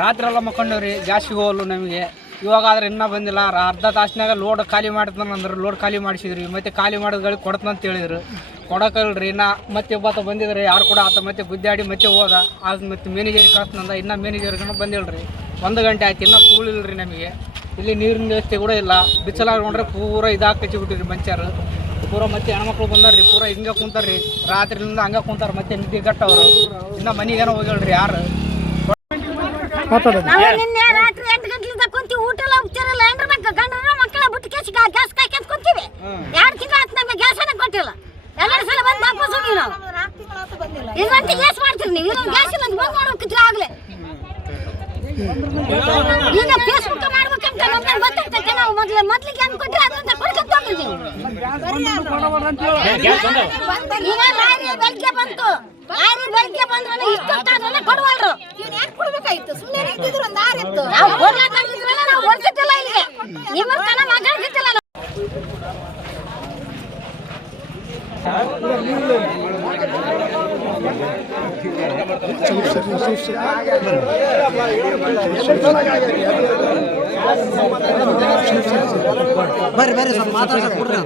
ರಾತ್ರಿ ಎಲ್ಲ ಮಕ್ಕೊಂಡವ್ರಿ ಗ್ಯಾಸ್ ಸಿಗೋವಲ್ಲು ನಮಗೆ. ಇವಾಗಾದ್ರೆ ಇನ್ನೂ ಬಂದಿಲ್ಲ. ಅರ್ಧ ತಾಸಿನಾಗ ಲೋಡ್ ಖಾಲಿ ಮಾಡ್ತಾನಂದ್ರೆ ಲೋಡ್ ಖಾಲಿ ಮಾಡಿಸಿದ್ರಿ. ಮತ್ತೆ ಖಾಲಿ ಮಾಡಿದ್ಗಳಿಗೆ ಕೊಡ್ತಾನಂತ ಹೇಳಿದ್ರು, ಕೊಡೋಕಲ್ರಿ. ಇನ್ನು ಮತ್ತೆ ಒಬ್ಬತ್ತ ಬಂದಿದ್ರಿ, ಯಾರು ಕೂಡ ಆತ ಮತ್ತೆ ಗುದ್ದಾಡಿ ಮತ್ತೆ ಹೋದ. ಅದು ಮತ್ತೆ ಮ್ಯಾನೇಜರಿಗೆ ಕಳ್ಸ್ನಂದ. ಇನ್ನೂ ಮ್ಯಾನೇಜರ್ಗೂ ಬಂದಿಲ್ರಿ. 1 ಗಂಟೆ ಆಯ್ತು, ಇನ್ನೂ ಕೂಳಿಲ್ರಿ ನಮಗೆ. ಇಲ್ಲಿ ನೀರಿನ ವ್ಯವಸ್ಥೆ ಕೂಡ ಇಲ್ಲ. ಬಿಸಿಲಾಗ ನೋಡ್ರೆ ಪೂರ ಇದಾಗಿ ಕಚ್ಚಿಬಿಟ್ಟಿರಿ ಮನುಷ್ಯರು ಪೂರ. ಮತ್ತೆ ಹೆಣ್ಮಕ್ಳು ಬಂದಾರ್ರಿ, ಪೂರ ಹಿಂಗೆ ಕುಂತಾರ್ರಿ. ರಾತ್ರಿಯಿಂದ ಹಂಗೆ ಕುಂತಾರ. ಮತ್ತೆ ನಿದ್ದೆ ಗಟ್ಟವ್ರು. ಇನ್ನೂ ಮನೆಗೇನೋ ಹೋಗಿಲ್ರಿ ಯಾರು. ನಿನ್ನೆ ರಾತ್ರಿ 8 ಗಂಟೆಲಿಂದ ಕುಂತೀವಿ. ಊಟ ಎಲ್ಲ ಉಪಚಾರಲ್ಲ. ಹೆಂಡ್ರ ಗಂಡ್ರ ಮಕ್ಕಳ ಬಿಟ್ಟು ಕೇಸಿ ಗ್ಯಾಸ್ ಕಾಯ್ಕೊಂತ ಕುಂತೀವಿ. 2 ತಿಂಗಳು ಆಯ್ತು ನಮಗೆ ಗ್ಯಾಸನ್ನ ಕೊಟ್ಟಿಲ್ಲ. 2 ಸಲ ಬಂದು ವಾಪಸ್ ಹೋಗಿ ನಾವು ಇನ್ನೊಂದು ಗ್ಯಾಸ್ ಮಾಡ್ತೀರಿ ನೀವು. ಇನ್ನೊಂದು ಗ್ಯಾಸ್ ಇಲ್ಲ ಬಂದು ಮಾಡ್ಬೇಕಿದ್ರೆ ಆಗಲೇ. ಈಗ ಫೇಸ್ಬುಕ್ ಮಾಡ್ಬೇಕಂತ ನಮ್ಗೆ ಗೊತ್ತಾಗ್ತೈತೆ. ನಾವು ಮೊದ್ಲಿಗೆ ಹೆಂಗ್ ಕೊಟ್ಟರೆ ಅದನ್ನ ಕೊಡ್ಕೊಂತ ಹೋಗ್ತೀವಿ. ಈಗ ಲಾರಿ ಬೆಳಗ್ಗೆ ಬಂತು. ಲಾರಿ ಬೆಳಗ್ಗೆ ಬಂದ್ರೆ ಇಷ್ಟೊತ್ತಾದ್ರೆ ಕೊಡುವಲ್ರು. ಕೊಡ್ಬೇಕಾಯ್ತು. ಸುಮ್ಮನೆ ನಿಂತಿದ್ರು ಒಂದು ಆರು ಇತ್ತು. ನಾವು ಕೊಡ್ಲಾಕಿದ್ರಲ್ಲ, ನಾವು ಓಡಿಸಿದ್ದಿಲ್ಲ ಇಲ್ಲಿಗೆ. ನಿಮ್ಮ ತನ ಮಾತಾಡ್ತಿದ್ದಿಲ್ಲ ನಾವು. ಬರ್ರಿ ಸ್ವಲ್ಪ ಮಾತಾಡ್ಸಕ್ ಕೊಡ್ರಿ.